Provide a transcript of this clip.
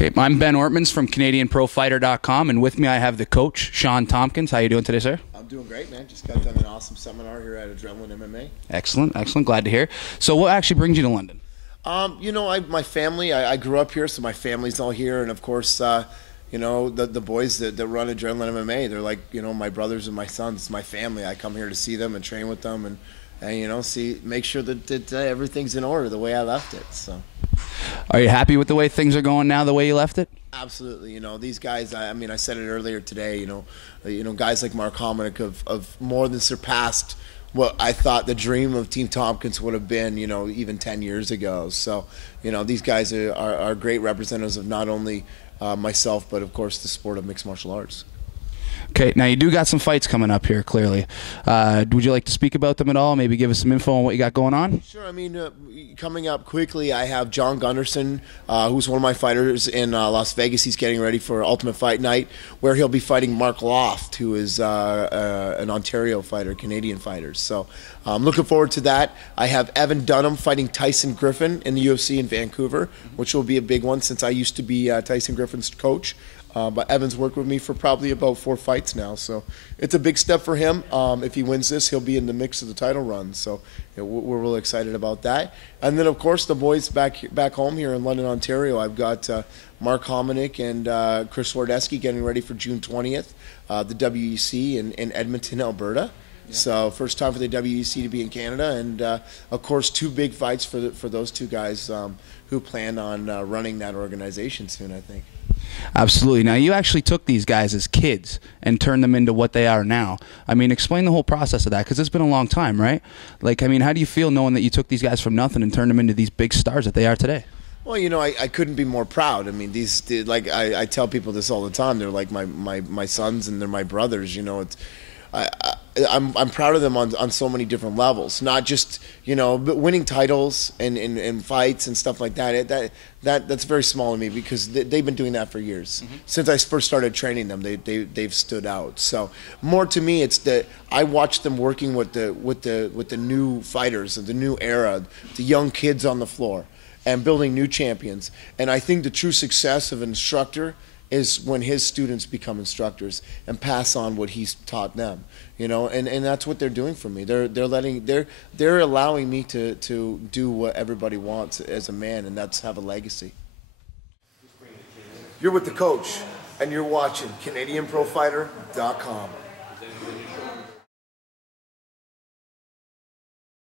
Okay, I'm Ben Ortmans from CanadianProFighter.com, and with me I have the coach, Shawn Tompkins. How you doing today, sir? I'm doing great, man. Just got done an awesome seminar here at Adrenaline MMA. Excellent, excellent. Glad to hear. So what actually brings you to London? My family, I grew up here, so my family's all here. And, of course, the boys that run Adrenaline MMA, they're like, my brothers and my sons. It's my family. I come here to see them and train with them and make sure that everything's in order the way I left it. So, are you happy with the way things are going now, the way you left it? Absolutely. These guys, I said it earlier today, guys like Mark Hominick have more than surpassed what I thought the dream of Team Tompkins would have been, even 10 years ago. So, these guys are great representatives of not only myself, but of course the sport of mixed martial arts. Okay, now you do got some fights coming up here, clearly. Would you like to speak about them at all? Maybe give us some info on what you got going on? Sure. Coming up quickly, I have John Gunderson, who's one of my fighters in Las Vegas. He's getting ready for Ultimate Fight Night, where he'll be fighting Mark Loft, who is an Ontario fighter, Canadian fighter. So I'm looking forward to that. I have Evan Dunham fighting Tyson Griffin in the UFC in Vancouver, which will be a big one since I used to be Tyson Griffin's coach. But Evan's worked with me for probably about 4 fights now, so it's a big step for him. If he wins this, he'll be in the mix of the title run, so we're really excited about that. And then, of course, the boys back home here in London, Ontario, I've got Mark Hominick and Chris Wardesky getting ready for June 20th, the WEC in Edmonton, Alberta. Yeah. So first time for the WEC to be in Canada, and of course 2 big fights for those 2 guys who plan on running that organization soon, I think. Absolutely. Now, you actually took these guys as kids and turned them into what they are now. Explain the whole process of that, because it's been a long time, right? How do you feel knowing that you took these guys from nothing and turned them into these big stars that they are today? Well, I couldn't be more proud. I tell people this all the time. They're like my sons and they're my brothers. I'm proud of them on so many different levels, not just but winning titles and fights and stuff like that. That's very small to me, because they've been doing that for years. Mm-hmm. Since I first started training them, they've stood out. So more to me, it's that I watch them working with the new fighters of the new era, the young kids on the floor, and building new champions. And I think the true success of an instructor is when his students become instructors and pass on what he's taught them, and that's what they're doing for me. They're allowing me to do what everybody wants as a man, and that's have a legacy. You're with the coach, and you're watching CanadianProFighter.com.